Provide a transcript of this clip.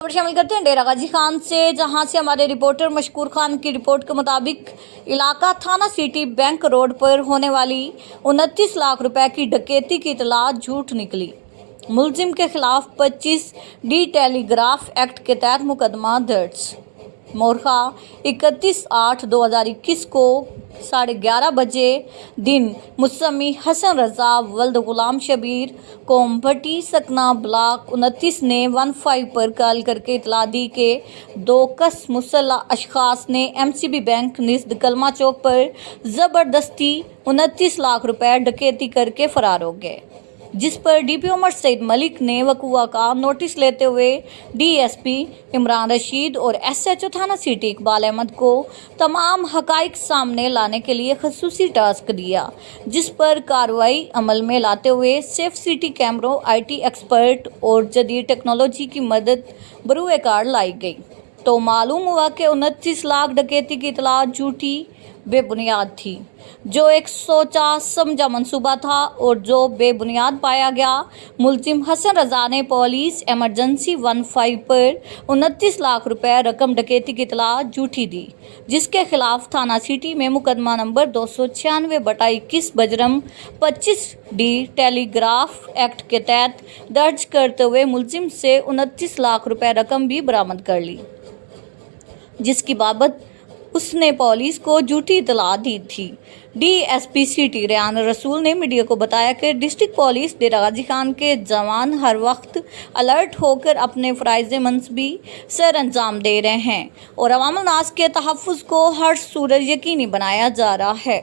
खबर शामिल करते हैं डेरा गाजी खान से, जहां से हमारे रिपोर्टर मशकूर खान की रिपोर्ट के मुताबिक इलाका थाना सिटी बैंक रोड पर होने वाली 29 लाख रुपए की डकैती की इतला झूठ निकली। मुलजिम के खिलाफ 25 डी टेलीग्राफ एक्ट के तहत मुकदमा दर्ज। मोरखा 31/8/2021 को 11:30 बजे दिन मुसम्मी हसन रजा वल्द गुलाम शबीर कौम भट्टी सकना ब्लॉक 29 ने 15 पर कॉल करके इतला दी कि 2 कस मुसल्ला अशखास ने MCB बैंक निस्द कलमा चौक पर ज़बरदस्ती 29 लाख रुपए डकैती करके फरार हो गए, जिस पर DPO उमर सईद मलिक ने वक़ुआ का नोटिस लेते हुए DSP इमरान रशीद और SHO थाना सिटी इकबाल अहमद को तमाम हक़ाइक़ सामने लाने के लिए खसूसी टास्क दिया, जिस पर कार्रवाई अमल में लाते हुए सेफ सिटी कैमरों, IT एक्सपर्ट और जदीद टेक्नोलॉजी की मदद बरूए कार लाई गई तो मालूम हुआ कि 29 लाख डकैती की इतला झूठी बेबुनियाद थी, जो एक सोचा समझा मंसूबा था और जो बेबुनियाद पाया गया। मुलजिम हसन रजा ने पुलिस एमरजेंसी 15 पर 29 लाख रुपए रकम डकैती की इतला झूठी दी, जिसके खिलाफ थाना सिटी में मुकदमा नंबर 296/21 बजरम 25 डी टेलीग्राफ एक्ट के तहत दर्ज करते हुए मुलजिम से 29 लाख रुपए रकम भी बरामद कर ली, जिसकी बाबत उसने पुलिस को झूठी इतला दी थी। DSP सिटी रेहान रसूल ने मीडिया को बताया कि डिस्ट्रिक्ट पुलिस डेरा गाजी खान के जवान हर वक्त अलर्ट होकर अपने फ़राइज़ मनसबी सर अंजाम दे रहे हैं और अवाम नास के तहफ़्फ़ुज़ को हर सूरत यकीनी बनाया जा रहा है।